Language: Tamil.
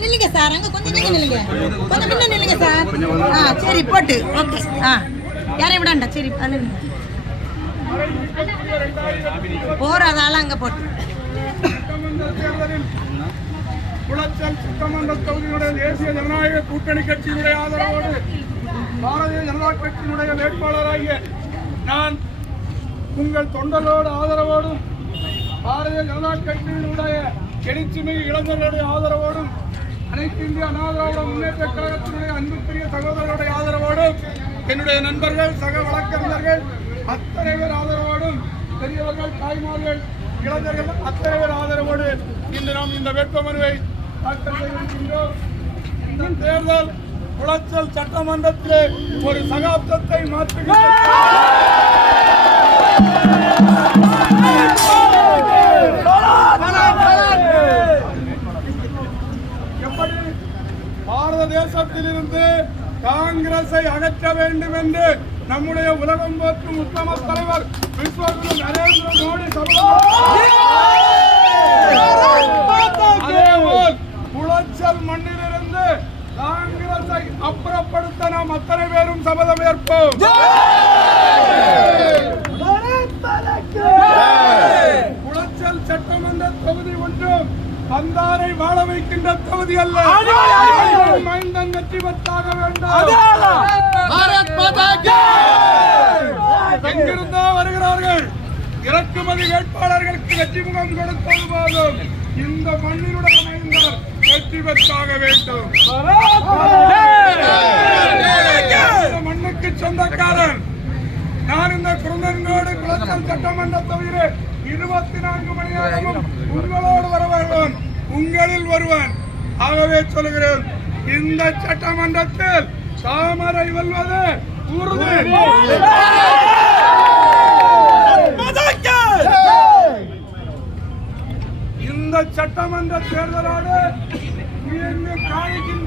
நில்லுங்க சார், அங்க கொஞ்சம் நீங்க நில்லுங்க, கொஞ்சம் முன்ன நில்லுங்க சார். சரி போட்டு ஓகே. யாரையும் விடாண்டா. சரி போறதால அங்க போட்டு குளச்சல் சட்டமன்ற தொகுதியினுடைய தேசிய ஜனநாயக கூட்டணி கட்சியினுடைய ஆதரவோடு பாரதிய ஜனதா கட்சியினுடைய வேட்பாளராகிய நான் உங்கள் தொண்டர்களோடு ஆதரவோடும் பாரதிய ஜனதா கட்சியினுடைய எழுச்சிமிகு இளைஞர்களுடைய ஆதரவோடும் அனைத்து இந்திய அண்ணா திராவிட முன்னேற்ற கழகத்தினுடைய அன்புக்குரிய சகோதரர்களுடைய ஆதரவோடும் என்னுடைய நண்பர்கள் சக வழக்கறிஞர்கள் அத்தனை பேர் ஆதரவோடும் பெரியவர்கள் தாய்மார்கள் இளைஞர்கள் அத்தனை பேர் ஆதரவோடு இன்று நாம் இந்த வேட்புமனுவை தாக்கல் செய்திருக்கின்றோம். இந்த தேர்தல் குளச்சல் சட்டமன்றத்திலே ஒரு சகாப்தத்தை மாற்றுகிறது. எப்படி பாரத தேசத்திலிருந்து காங்கிரஸை அகற்ற வேண்டும் என்று நம்முடைய உலகம் போற்றும் உத்தம தலைவர் விஸ்வகுரு நரேந்திர மோடி அதேபோல் குளச்சல் மண்ணிலிருந்து காங்கிரஸை அப்புறப்படுத்த நாம் அத்தனை பேரும் சபதம் ஏற்போம். குளச்சல் சட்டமன்ற தொகுதி ஒன்றும் வந்தாரை வாழ வைக்கின்ற தொகுதி அல்ல. மைந்தன் வெற்றி பெற்றாக வேண்டும். எங்கிருந்தோ வருகிறார்கள் இறக்குமதி வேட்பாளர்களுக்கு வெற்றி முகம் கொடுத்தது போதும் இந்த மண்ணினுடைய மைந்தர் வெற்றி பெற்றாக வேண்டும். இந்த மண்ணுக்கு சொந்தக்காரன் நான். இந்த குருந்தன்கோடு குளச்சல் சட்டமன்ற தொகுதியில் 24 மணி நேரமும் உங்களோடு வர வேண்டும், உங்களில் ஒருவன். ஆகவே சொல்கிறேன், இந்த சட்டமன்றத்தில் தாமரை வெல்வது உறுதி. இந்த சட்டமன்ற தேர்தலோடு காணிக்கின்ற